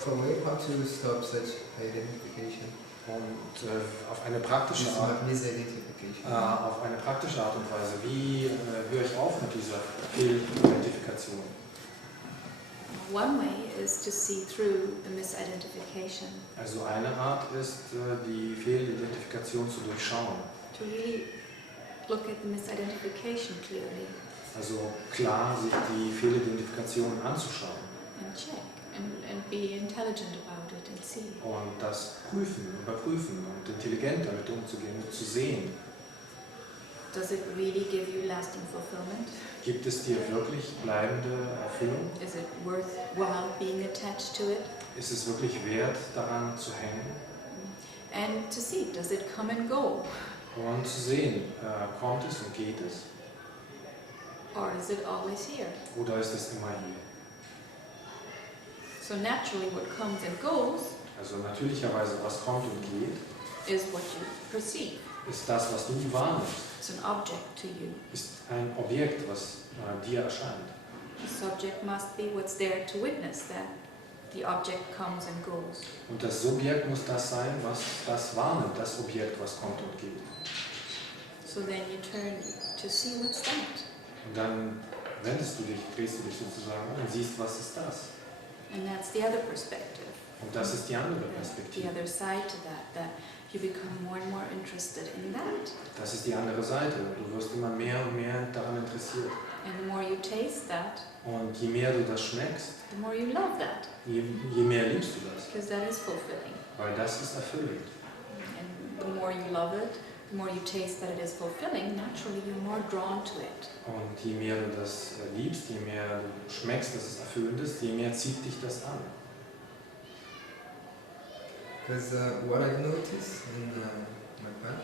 practical way, how to stop such identification? Und auf eine praktische Art, Misidentification. auf eine praktische Art und Weise, wie höre ich auf mit dieser Fehlidentifikation? One way is to see through the misidentification, Also eine Art ist, die Fehlidentifikation zu durchschauen. to really look at the misidentification clearly Also klar, sich die Fehlidentifikation anzuschauen and check and be intelligent about it and see. und das prüfen, überprüfen und intelligent damit umzugehen und zu sehen. Does it really give you lasting fulfillment? Gibt es dir wirklich bleibende Erfüllung? Is it worthwhile being attached to it? Ist es wirklich wert, daran zu hängen? And to see, does it come and go? Und zu sehen, kommt es und geht es? Or is it always here? Oder ist es immer hier? So naturally what comes and goes Also natürlicherweise, was kommt und geht, is what you perceive. ist das, was du wahrnimmst. It's an object to you. Ist ein Objekt, was dir erscheint. The subject must be what's there to witness that the object comes and goes. Und das Subjekt muss das sein, was das wahrnimmt, das Objekt, was kommt und geht. So then you turn to see what's that. Und dann drehst du dich sozusagen um und siehst, was ist das? And that's the other perspective. Und das ist die andere The Perspektive. other side to that you become more and more interested in that. Das ist die andere Seite. Du wirst immer mehr und mehr daran interessiert. And the more you taste that, Und je mehr du das schmeckst, the more you love that. je mehr liebst du das. Because that is fulfilling. Weil das ist erfüllend. And the more you love it, the more you taste that it is fulfilling, naturally you're more drawn to it. Und je mehr du das liebst, je mehr du schmeckst, dass es erfüllend ist, je mehr zieht dich das an. Because what I've noticed in my path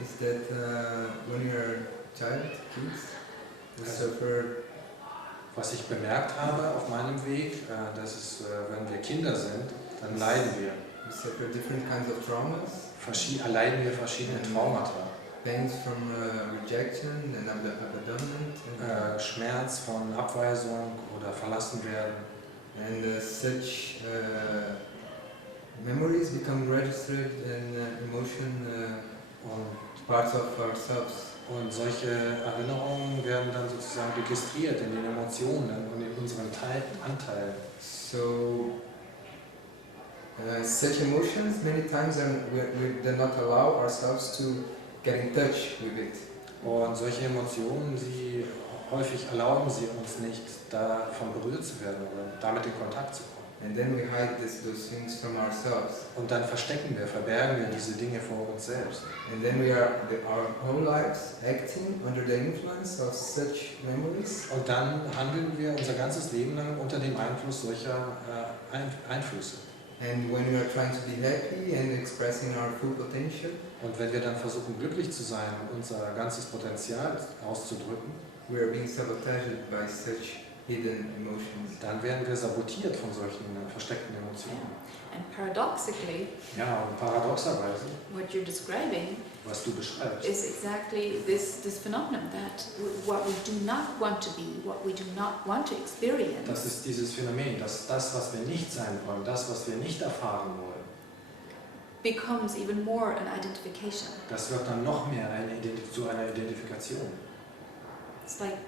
is that when you're a child, kids, we suffer. Was ich bemerkt habe auf meinem Weg, dass es, wenn wir Kinder sind, dann leiden wir. We suffer different kinds of traumas. Erleiden wir verschiedene Traumata. Pains from rejection and abandonment. Schmerz von Abweisung oder verlassen werden. And such memories become registered in emotion Und parts of ourselves. Und solche Erinnerungen werden dann sozusagen registriert in den Emotionen und in unseren Anteilen. So, such emotions many times we do not allow ourselves to get in touch with it. Und solche Emotionen, häufig erlauben sie uns nicht, davon berührt zu werden oder damit in Kontakt zu kommen. And then we hide those things from ourselves. Und dann verbergen wir diese Dinge vor uns selbst. And then we are our whole lives acting under the influence of such memories. Und dann handeln wir unser ganzes Leben lang unter dem Einfluss solcher Einflüsse. And when we are trying to be happy and expressing our full potential, und wenn wir dann versuchen, glücklich zu sein und unser ganzes Potenzial auszudrücken, we are being sabotaged by such hidden emotions. Dann werden wir sabotiert von solchen versteckten Emotionen. And paradoxically, ja, und paradoxerweise, what you're describing was du beschreibst, is exactly this phenomenon that what we do not want to be, what we do not want to experience, das ist dieses Phänomen, dass das, was wir nicht sein wollen, das, was wir nicht erfahren wollen, becomes even more an identification. Das wird dann noch mehr zu einer Identifikation. It's like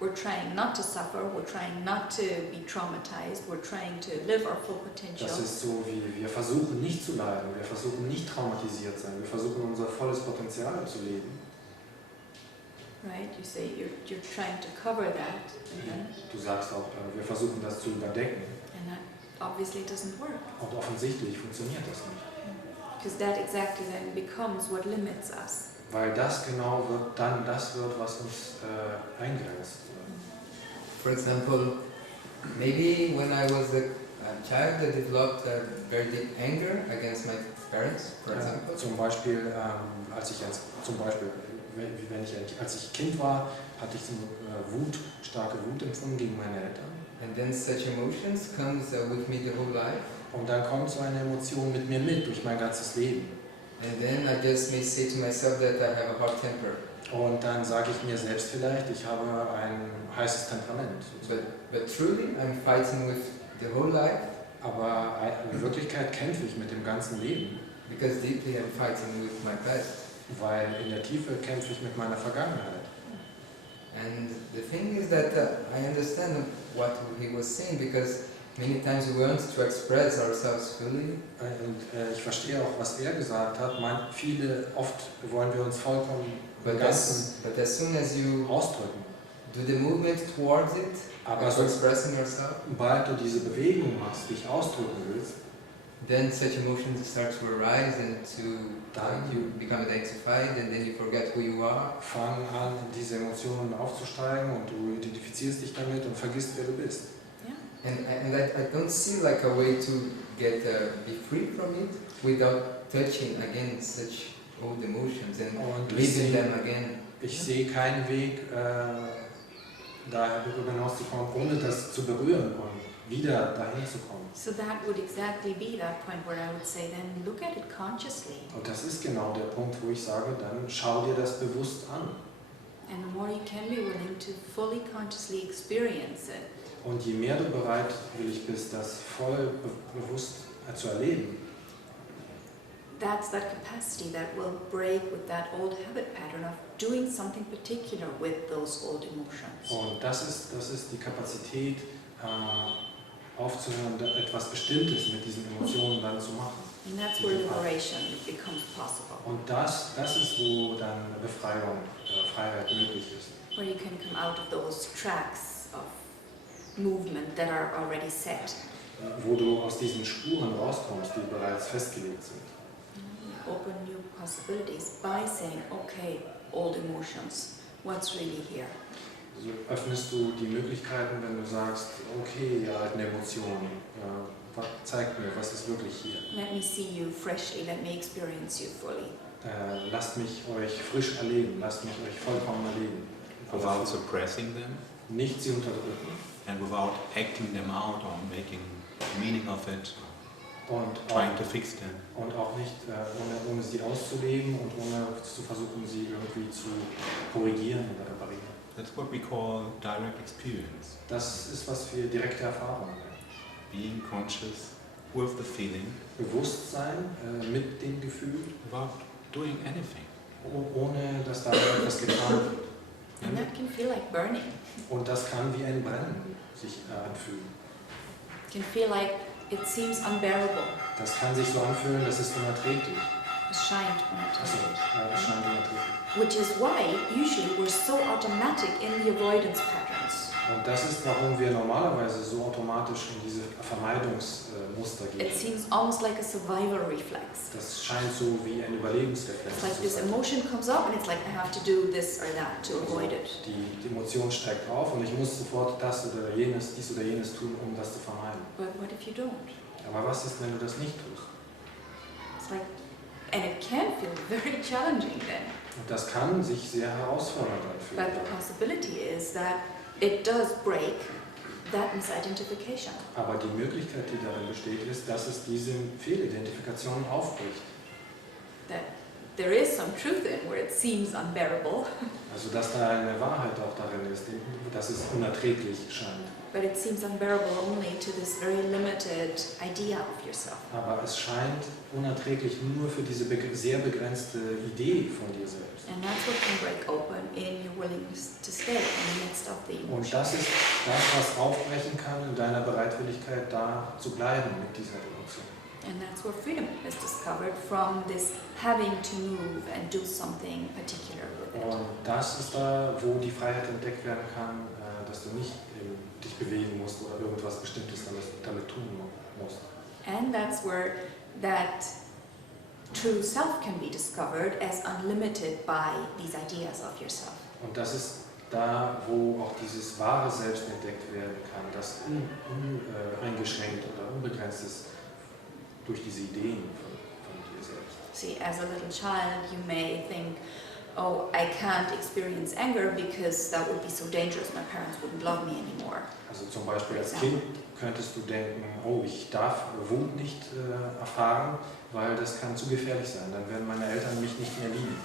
we're trying not to suffer, we're trying not to be traumatized, we're trying to live our full potential. Das ist so, wie wir versuchen nicht zu leiden, wir versuchen nicht traumatisiert sein, wir versuchen unser volles Potenzial zu leben. Right? You say you're trying to cover that, and then, Du sagst auch, wir versuchen das zu überdecken. and that obviously doesn't work. Und offensichtlich funktioniert das nicht. Because that exactly then becomes what limits us. Weil das genau dann das wird, was uns eingrenzt. For example, maybe when I was a child, I developed a very deep anger against my parents, for example. Zum Beispiel, als ich Kind war, hatte ich starke Wut empfunden gegen meine Eltern. And then such emotions comes with me the whole life. Und dann kommt so eine Emotion mit mir mit durch mein ganzes Leben. And then I just may say to myself that I have a hot temper. Und dann sage ich mir selbst vielleicht, ich habe ein heißes Temperament. But truly I'm fighting with the whole life. Aber in Wirklichkeit kämpfe ich mit dem ganzen Leben, because deeply I'm fighting with my past. weil in der Tiefe kämpfe ich mit meiner Vergangenheit. And the thing is that I understand what he was saying, because many times we want to express ourselves fully. Und ich verstehe auch, was er gesagt hat. Oft wollen wir uns vollkommen But as soon as you ausdrücken. do the movement towards it, Aber so expressing yourself, sobald du diese Bewegung machst, dich ausdrücken willst, then such emotions start to arise and you become identified, and then you forget who you are. fangen an, diese Emotionen aufzusteigen und du identifizierst dich damit und vergisst, wer du bist. And I don't see like a way to be free from it without touching again such old emotions and Und living them again. ich sehe keinen Weg, darüber hinauszukommen, ohne das zu berühren und wieder dahin zu kommen. So that would exactly be that point where I would say, then look at it consciously. Und das ist genau der Punkt, wo ich sage, dann schau dir das bewusst an. And the more you can be willing to fully consciously experience it, Und je mehr du bereitwillig bist, das voll bewusst zu erleben, that's that capacity that will break with that old habit pattern of doing something particular with those old emotions. und das ist die Kapazität, aufzuhören, etwas Bestimmtes mit diesen Emotionen dann zu machen. And that's where liberation becomes possible. Und das ist, wo dann Befreiung, Freiheit möglich ist. Where you can come out of those tracks of movement that are already set. Wo du aus diesen Spuren rauskommst, die bereits festgelegt sind. Open new possibilities by saying, okay, old emotions, what's really here? So öffnest du die Möglichkeiten, wenn du sagst, okay, die alten Emotionen, zeigt mir, was ist wirklich hier. Let me see you freshly, let me experience you fully. Lasst mich euch frisch erleben, lasst mich euch vollkommen erleben. Without suppressing them Nicht sie unterdrücken and without acting them out or making meaning of it, und trying to fix them. auch nicht, ohne sie auszuleben und ohne zu versuchen, sie irgendwie zu korrigieren oder reparieren. That's what we call direct experience. Das ist, was wir direkte Erfahrung nennen. Being conscious with the feeling Bewusstsein mit dem Gefühl, without doing anything. ohne dass da etwas getan wird. And that can feel like burning. Und das kann wie ein Brennen sich anfühlen. It can feel like it seems unbearable. Das kann sich so anfühlen, das ist unerträglich. It shined when I Also, told it. es scheint unerträglich. Which is why usually we're so automatic in the avoidance patterns. Und das ist, warum wir normalerweise so automatisch in diese Vermeidungsmuster It gehen. seems almost like a survival reflex. Das scheint so wie ein Überlebensreflex It's like zu this sein. emotion comes up and it's like I have to do this or that to avoid it. Die Emotion steigt auf und ich muss sofort dies oder jenes tun, um das zu vermeiden. But what if you don't? Aber was ist, wenn du das nicht tust? It's like, and it can feel very challenging then. Und das kann sich sehr herausfordernd But anfühlen. the possibility is that it does break that misidentification. Aber die Möglichkeit, die darin besteht, ist, dass es diese Fehlidentifikation aufbricht. That there is some truth in where it seems unbearable, Also dass da eine Wahrheit auch darin ist, dass es unerträglich scheint. but it seems unbearable only to this very limited idea of yourself. Aber es scheint unerträglich nur für diese sehr begrenzte Idee von dir selbst. And that's what can break open in your willingness to stay in the midst of the Und emotion. das ist das, was aufbrechen kann in deiner Bereitwilligkeit, da zu bleiben mit dieser Emotion. And that's where freedom is discovered from this having to move and do something particular with it. Und das ist da, wo die Freiheit entdeckt werden kann, dass du nicht dich bewegen musst oder irgendwas Bestimmtes damit tun musst. And that's where that true self can be discovered as unlimited by these ideas of yourself. Und das ist da, wo auch dieses wahre Selbst entdeckt werden kann, das uneingeschränkt oder unbegrenzt ist durch diese Ideen von dir selbst. See, as a little child, you may think, oh, I can't experience anger because that would be so dangerous, my parents wouldn't love me anymore. Also zum Beispiel als Kind könntest du denken, oh, ich darf Wut nicht erfahren, weil das kann zu gefährlich sein, dann werden meine Eltern mich nicht mehr lieben.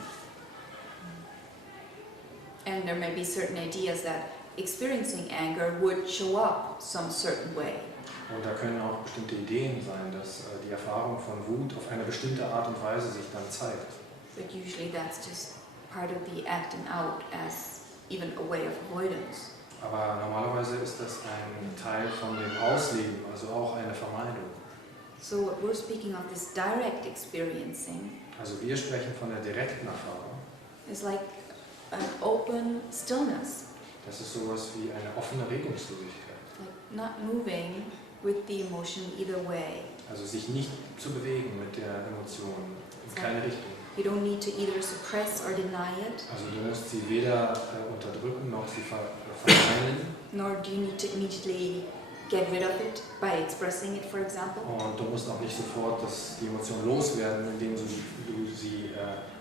And there may be certain ideas that experiencing anger would show up some certain way. Und da können auch bestimmte Ideen sein, dass die Erfahrung von Wut auf eine bestimmte Art und Weise sich dann zeigt. But usually that's just part of the acting out as even a way of avoidance. Aber normalerweise ist das ein Teil von dem Ausleben, also auch eine Vermeidung. So what we're speaking of, this direct experiencing, Also wir sprechen von der direkten Erfahrung. is like an open stillness, Das ist sowas wie eine offene Regungslosigkeit. like not moving with the emotion either way. Also sich nicht zu bewegen mit der Emotion in keine Richtung. You don't need to either suppress or deny it, Also du musst sie weder unterdrücken noch sie verneinen. nor do you need to immediately get rid of it by expressing it, for example. Und du musst auch nicht sofort die Emotion loswerden, indem du sie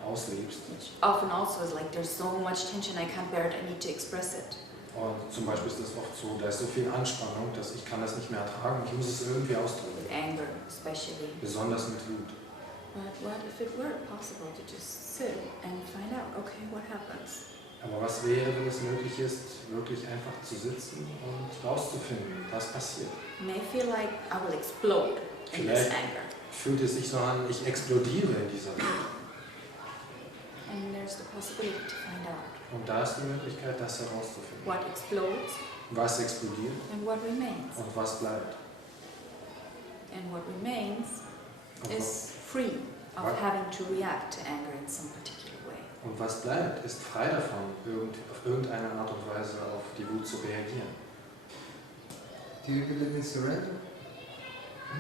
auslebst. Which often also is like there's so much tension, I can't bear it, I need to express it. Und zum Beispiel ist das oft so, da ist so viel Anspannung, dass ich kann das nicht mehr ertragen, ich muss es irgendwie ausdrücken. With anger, especially. Besonders mit Wut. But what if it were possible to just sit and find out, okay, what happens? Aber was wäre, wenn es möglich ist, wirklich einfach zu sitzen und rauszufinden, was passiert? You may feel like I will explode in this anger. Fühlt es sich so an, ich explodiere in dieser Wut. And there's the possibility to find out Und da ist die Möglichkeit, das herauszufinden. what explodes Was explodiert and what remains. und was bleibt. And what remains Und is free of What? having to react to anger in some particular way. Und was bleibt, ist frei davon, auf irgendeine Art und Weise auf die Wut zu reagieren. Do you believe in surrender?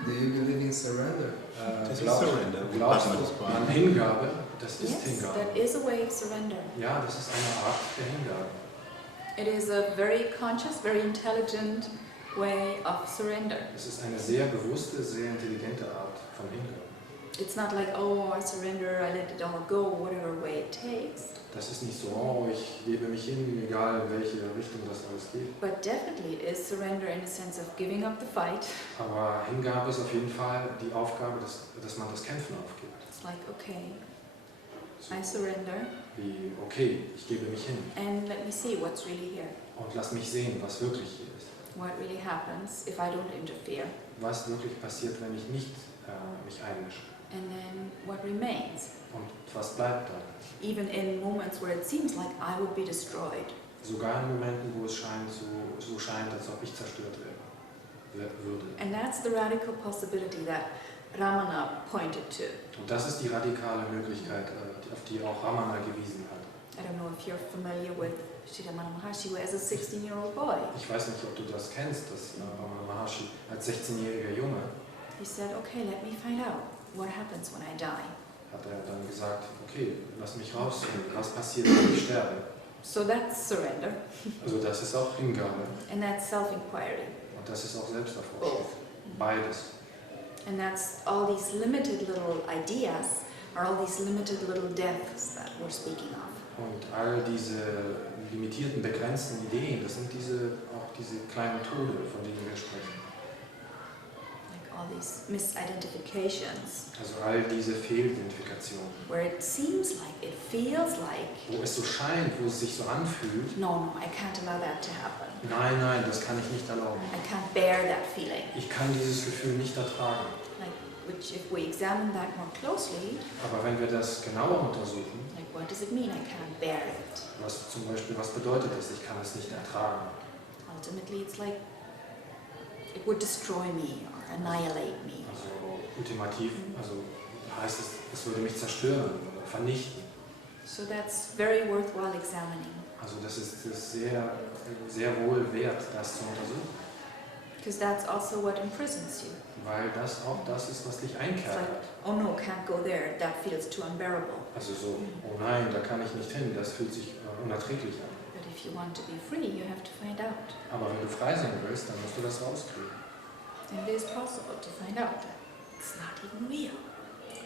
Do you believe in surrender? Das ist Glaubst Surrender. glaubst Padma das du war. an Hingabe? Das ist Yes, Hingabe. that is a way of surrender. Ja, das ist eine Art der Hingabe. It is a very conscious, very intelligent way of surrender. Es ist eine sehr bewusste, sehr intelligente Art von Hingabe. It's not like, oh, I surrender, I let it all go, whatever way it takes. Das ist nicht so, oh, ich gebe mich hin, egal in welche Richtung das alles geht. But definitely it is surrender in the sense of giving up the fight. Aber Hingabe ist auf jeden Fall die Aufgabe, dass man das Kämpfen aufgibt. It's like, okay, So I surrender wie, okay, ich gebe mich hin and let me see what's really here. und lass mich sehen, was wirklich hier ist. What really happens if I don't interfere. Was wirklich passiert, wenn ich nicht mich einmische. And then what remains. Und was bleibt dann? Even in moments where it seems like I would be destroyed. Sogar in Momenten, wo es so scheint, als ob ich zerstört würde. And that's the radical possibility that Ramana pointed to. Und das ist die radikale Möglichkeit, auf die auch Ramana gewiesen hat. I don't know if you're familiar with Shiramana Maharshi as a 16-year-old boy. Ich weiß nicht, ob du das kennst, dass Ramana Maharshi als 16-jähriger Junge He said, okay, let me find out what happens when I die. hat er dann gesagt, okay, lass mich rausfinden, was passiert, wenn ich sterbe. So that's surrender. Also das ist auch Hingabe And that's self-inquiry. und das ist auch Selbsterforschung. Beides. And that's all these limited little ideas, or all these limited little deaths that we're speaking of. Und all diese limitierten, begrenzten Ideen, das sind auch diese kleinen Tode, von denen wir sprechen. Like all these misidentifications, Also all diese Fehlidentifikationen, where it seems like, it feels like, wo es so scheint, wo es sich so anfühlt, no, I can't allow that to happen. nein, das kann ich nicht erlauben. I can't bear that feeling. Ich kann dieses Gefühl nicht ertragen. Like, which if we examine that more closely, Aber wenn wir das genauer untersuchen, like what does it mean I can't bear it? was bedeutet das, ich kann es nicht ertragen? Ultimately, it's like it would destroy me or annihilate me. Also ultimativ, also heißt es würde mich zerstören oder vernichten. So that's very worthwhile examining, Also das ist sehr, sehr wohl wert, das zu untersuchen, because that's also what imprisons you. weil das auch das ist, was dich It's einkerkert. like, oh no, can't go there, that feels too unbearable. Also so, oh nein, da kann ich nicht hin, das fühlt sich unerträglich an. But if you want to be free, you have to find out. Aber wenn du frei sein willst, dann musst du das rauskriegen. And it is possible to find out that it's not even real.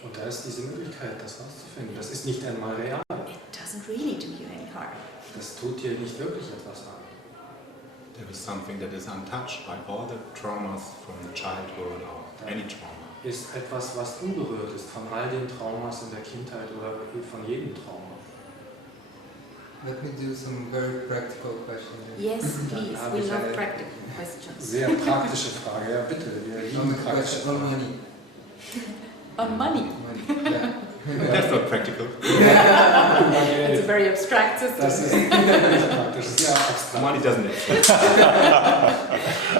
Und da ist diese Möglichkeit, das rauszufinden. Das ist nicht einmal real. It doesn't really do you any harm. Das tut dir nicht wirklich etwas an. There is something that is untouched by all the traumas from the childhood or any trauma. Ist etwas, was unberührt ist von all den Traumas in der Kindheit oder von jedem Trauma. let me do some very practical questions. Yes, please. Ja, We ich love eine practical questions. Sehr praktische Frage, ja bitte. Wir lieben praktische On Fragen. money. On money. Money. Yeah. That's not practical. It's a very abstract system. Das ist nicht praktisch, das ist ja abstrakt. Money doesn't exist.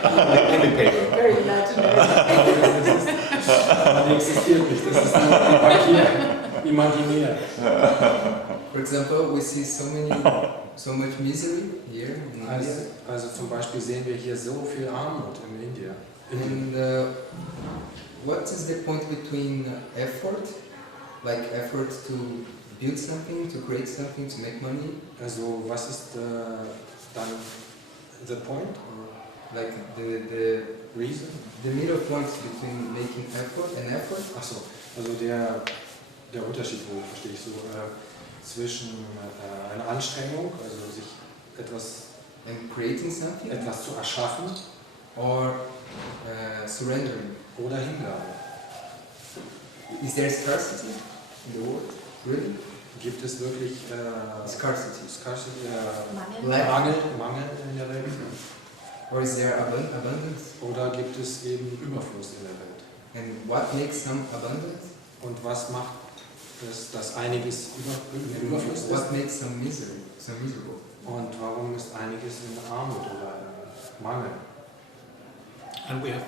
Only paper. Very imaginary. Money existiert nicht, das ist nur Papier, imaginär. For example, we see so much misery here in India. Also zum Beispiel sehen wir hier so viel Armut in Indien. And what is the point between effort, like effort to build something, to create something, to make money? Also was ist dann the point? Or Like the reason? the middle point between making effort. Achso, also der Unterschied, wo verstehe ich so, zwischen einer Anstrengung, also sich And creating something, etwas zu erschaffen, or surrendering. oder Hingabe. Is there scarcity in the world? Really? Gibt es wirklich Scarcity. Mangel in der Welt? Or is there abundance? Oder gibt es eben Überfluss in der Welt? And what makes some abundance? Und was macht es, dass einiges Überfluss ist? What makes some misery, some miserable? Und warum ist einiges in Armut oder Mangel? And we have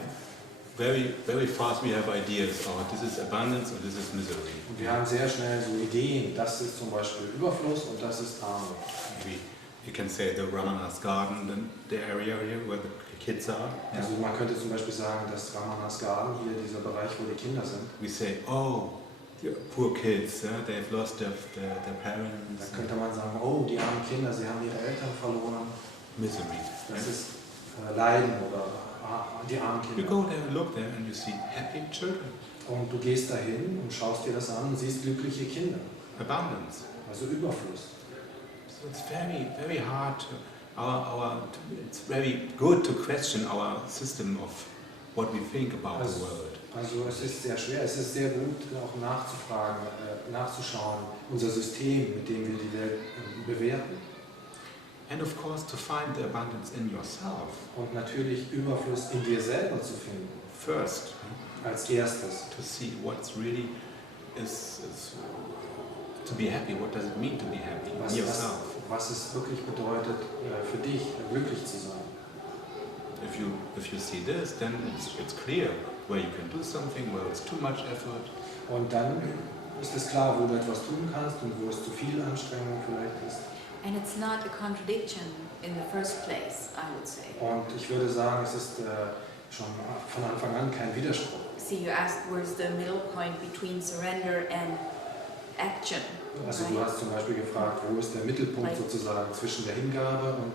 very fast we have ideas. Oh, this is abundance and this is misery. Und wir haben sehr schnell so Ideen, das ist zum Beispiel Überfluss und das ist Armut. Maybe you can say the Ramana's garden, the area here where the kids are. Also man könnte zum Beispiel sagen, dass Ramanas Garten, hier dieser Bereich, wo die Kinder sind, We say, oh, the poor kids, they've lost their da parents. könnte man sagen, oh, die armen Kinder, sie haben ihre Eltern verloren. Misery. Das ist Leiden oder die armen You Kinder. go there, look there, and you see happy children. Und du gehst dahin und schaust dir das an und siehst glückliche Kinder, Abundance. also Überfluss. So it's very hard. It's very good to question our system of what we think about the world. Also es ist sehr schwer, es ist sehr gut auch nachzufragen, nachzuschauen, unser System, mit dem wir die Welt bewerten. And of course, to find the abundance in yourself Und natürlich Überfluss in dir selber zu finden, first, als erstes. to see what's really is to be happy. What does it mean to be happy in yourself? Was es wirklich bedeutet, für dich glücklich zu sein. If you see this, then it's clear where you can do something, where it's too much effort. Und dann ist es klar, wo du etwas tun kannst und wo es zu viel Anstrengung vielleicht ist. And it's not a contradiction in the first place, I would say. Und ich würde sagen, es ist schon von Anfang an kein Widerspruch. See, you asked where's the middle point between surrender and action. Also du right? hast zum Beispiel gefragt, wo ist der Mittelpunkt Like- sozusagen zwischen der Hingabe und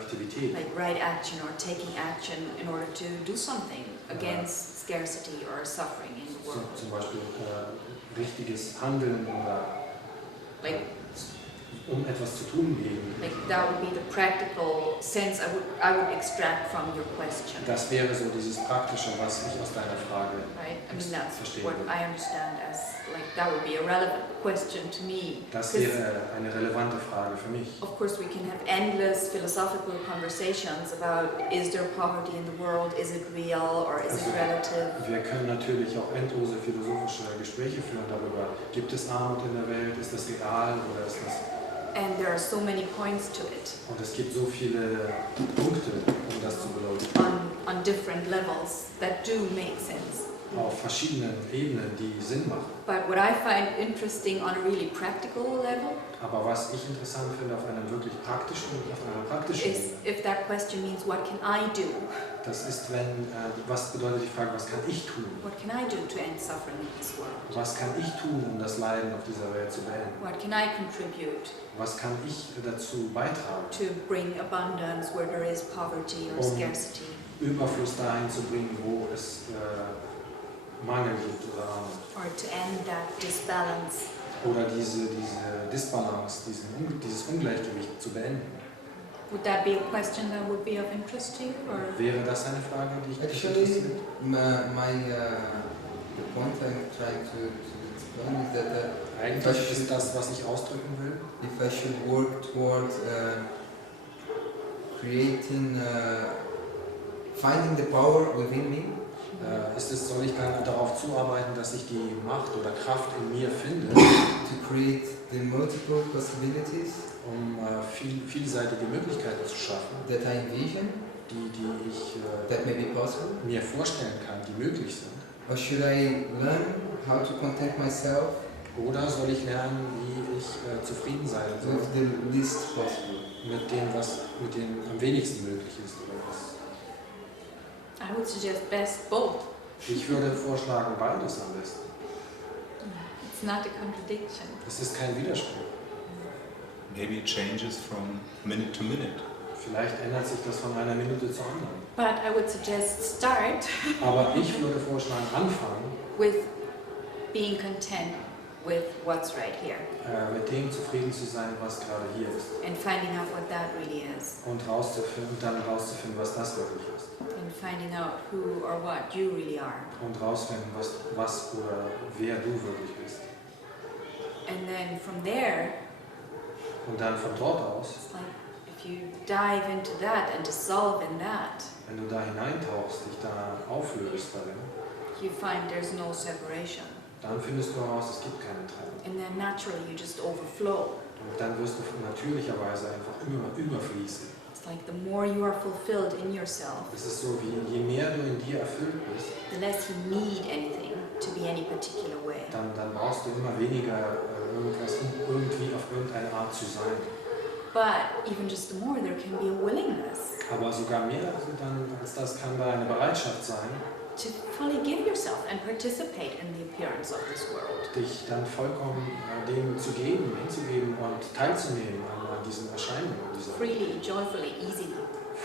Aktivität. Like right action or taking action in order to do something against scarcity or suffering in the So, world. zum Beispiel richtiges Handeln oder Like um etwas zu tun gegen. that would be the practical sense I would extract from your question. Das wäre so dieses Praktische, was ich aus deiner Frage Right? I mean, that's verstehen what würde. I understand as, like, that would be a relevant question to me. Das 'Cause wäre eine relevante Frage für mich. of course, we can have endless philosophical conversations about is there poverty in the world, is it real or is it relative? Wir können natürlich auch endlose philosophische Gespräche führen darüber. Gibt es Armut in der Welt? Ist das real oder ist das... And there are so many points to it Und es gibt so viele Punkte, um das zu beleuchten. on different levels that do make sense. Auf verschiedenen Ebenen, die Sinn machen. But what I find interesting on a really practical level Aber was ich interessant finde auf einer wirklich praktischen is Ebene, if that question means what can I do? das ist, wenn, was bedeutet die Frage, was kann ich tun? What can I do to end suffering in this world? Was kann ich tun, um das Leiden auf dieser Welt zu beenden? What can I contribute Was kann ich dazu beitragen, to bring abundance where there is poverty or scarcity? Überfluss dahin zu bringen, wo es Mangel gibt oder Armut? Or to end that disbalance? Oder diese Disbalance, dieses Ungleichgewicht zu beenden? Would that be a question that would be of interest to you? Or Wäre das eine Frage, die dich Actually, interessiert? the point I'm trying to explain is that Eigentlich ist das, was ich ausdrücken will. If I should work toward creating, finding the power within me, Soll ich darauf zuarbeiten, dass ich die Macht oder Kraft in mir finde, to create the multiple possibilities vielseitige Möglichkeiten zu schaffen, that I envision, die ich that may be possible? mir vorstellen kann, die möglich sind? Or should I learn how to content myself Oder soll ich lernen, wie ich zufrieden sein soll with the least possible? mit dem, was mit dem am wenigsten möglich ist? Oder was? I would suggest best both. Ich würde vorschlagen, beides am besten. It's not a contradiction. Es ist kein Widerspruch. Maybe it changes from minute to minute. Vielleicht ändert sich das von einer Minute zur anderen. But I would suggest start Aber ich würde vorschlagen, anfangen, with being content with what's right here mit dem zufrieden zu sein, was gerade hier ist. and finding out what that really is Und dann rauszufinden, was das wirklich ist. and finding out who or what you really are. Und rausfinden, was oder wer du wirklich bist. And then from there, Und dann von dort aus, it's like if you dive into that and dissolve in that, wenn du da hineintauchst, dich da auflöst darin, you find there's no separation. dann findest du heraus, es gibt keine Trennung. And then naturally you just overflow. Und dann wirst du natürlicherweise einfach überfließen. It's like the more you are fulfilled in yourself, Es ist so, wie je mehr du in dir erfüllt bist, the less you need anything to be any particular way. dann brauchst du immer weniger irgendwas, um irgendwie auf irgendeine Art zu sein. But even just the more, there can be a willingness Aber sogar mehr als das kann da eine Bereitschaft sein, to fully give yourself and participate in the appearance of this world. dich dann vollkommen dem hinzugeben und teilzunehmen an diesen Erscheinungen, dieser Freely, joyfully, easily.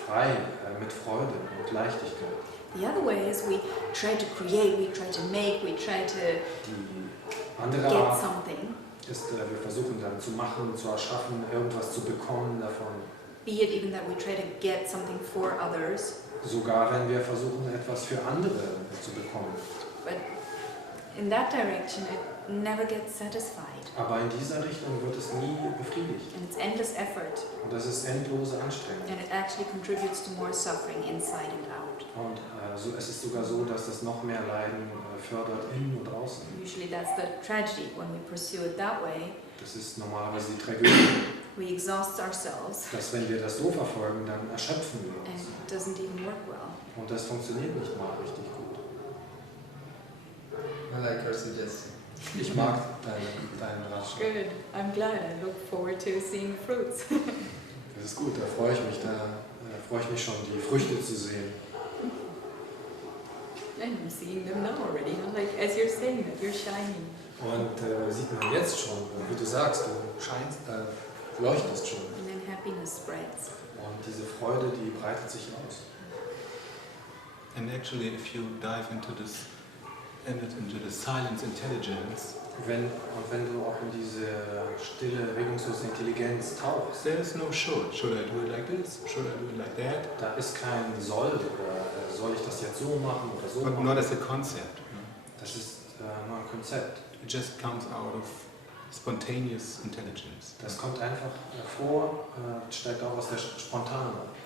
frei, mit Freude und Leichtigkeit. The other way is we try to create, we try to make, we try to Die andere get Art something, ist, wir versuchen dann zu machen, zu erschaffen, irgendwas zu bekommen davon. be it even that we try to get something for others, Sogar wenn wir versuchen, etwas für andere zu bekommen. but in that direction it never gets satisfied. Aber in dieser Richtung wird es nie befriedigt. And it's endless effort, Und das ist endlose Anstrengung. and it actually contributes to more suffering inside and out. Und es ist sogar so, dass das noch mehr Leiden fördert, innen und außen. Usually that's the tragedy when we pursue it that way. Das ist normalerweise die Tragödie, We exhaust ourselves dass wenn wir das so verfolgen, dann erschöpfen wir and uns. it doesn't even work well. Und das funktioniert nicht mal richtig gut. I like your suggestion. Ich mag deinen Ratschlag. Good. I'm glad. I look forward to seeing the fruits. Das ist gut, da freue ich mich. Freue ich mich schon, die Früchte zu sehen. And I'm seeing them now already. Like as you're saying that, you're shining. Und sieht man jetzt schon, wie du sagst, du leuchtest schon. And then happiness spreads. Und diese Freude, die breitet sich aus. And actually, if you dive into the silence intelligence, Wenn du auch in diese stille, regungslose Intelligenz tauchst, there is no should. Should I do it like this? Should I do it like that? da ist kein soll oder soll ich das jetzt so machen oder so But machen. not as a concept. Das ist nur ein Konzept. It just comes out of spontaneous intelligence. Das kommt einfach hervor, steigt auch aus der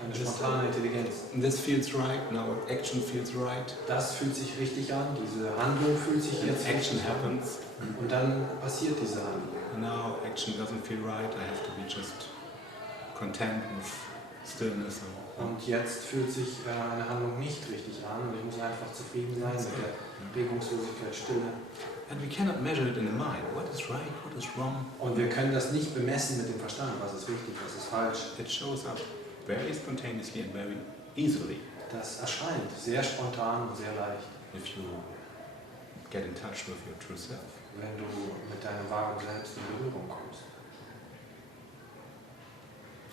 eine spontane Intelligenz. And this feels right. Now action feels right. Das fühlt sich richtig an, diese Handlung fühlt sich And jetzt action richtig an. happens. Und dann passiert diese Handlung. And now action doesn't feel right. I have to be just content with stillness. Und jetzt fühlt sich eine Handlung nicht richtig an und ich muss einfach zufrieden sein mit der Regungslosigkeit, Stille. And we cannot measure it in the mind. What is right? What is wrong? Und wir können das nicht bemessen mit dem Verstand, was ist richtig, was ist falsch. It shows up very spontaneously and very easily Das erscheint sehr spontan und sehr leicht, if you get in touch with your true self. wenn du mit deinem wahren Selbst in Berührung kommst.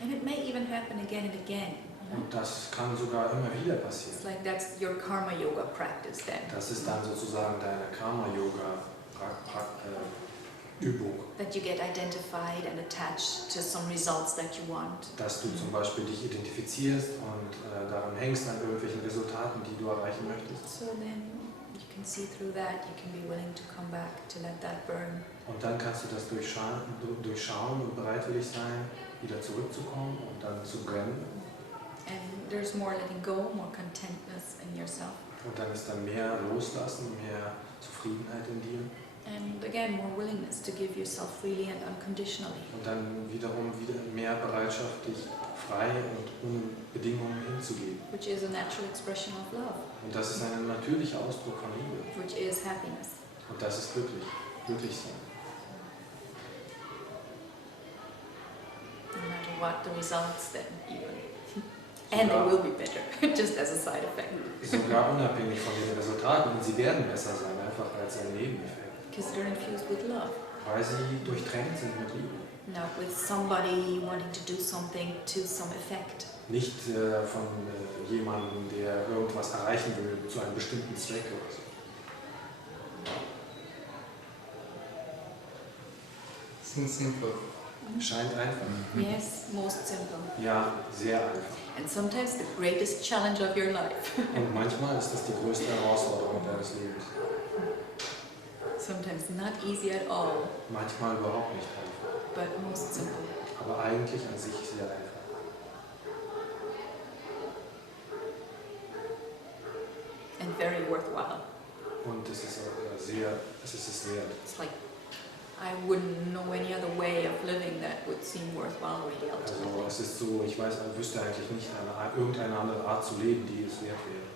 And it may even happen again and again. Und das kann sogar immer wieder passieren. It's like that's your karma yoga practice then. Das ist dann sozusagen deine Karma-Yoga-Übung. That you get identified and attached to some results that you want. Dass du zum Beispiel dich identifizierst und daran hängst an irgendwelchen Resultaten, die du erreichen möchtest. So then you can see through that, you can be willing to come back, to let that burn. Und dann kannst du das durchschauen und bereitwillig sein, wieder zurückzukommen und dann zu brennen. And there's more letting go, more contentness in yourself. Und dann ist da mehr Loslassen, mehr Zufriedenheit in dir. And again, more willingness to give yourself freely and unconditionally. Und dann wiederum wieder mehr Bereitschaft, dich frei und ohne Bedingungen hinzugeben. Which is a natural expression of love. Und das ist ein natürlicher Ausdruck von Liebe. Which is happiness. Und das ist glücklich sein. No matter what the results then even. And they will be better, just as a side effect. Sogar unabhängig von den Resultaten. Und sie werden besser sein, einfach als ein Nebeneffekt. Because they're infused with love. Weil sie durchtränkt sind mit Liebe. Not with somebody wanting to do something to some effect. Nicht von jemandem, der irgendwas erreichen will zu einem bestimmten Zweck oder so. Seems simple. Scheint einfach. Yes, most simple. Ja, sehr einfach. And sometimes the greatest challenge of your life. Und manchmal ist das die größte Herausforderung deines Lebens. Sometimes not easy at all, Manchmal überhaupt nicht einfach. but most simple. Aber eigentlich an sich sehr einfach. And very worthwhile. Und es ist auch es ist es wert. It's like, I wouldn't know any other way of living that would seem worthwhile really ultimately. Also es ist so, ich wüsste eigentlich nicht irgendeine andere Art zu leben, die es wert wäre.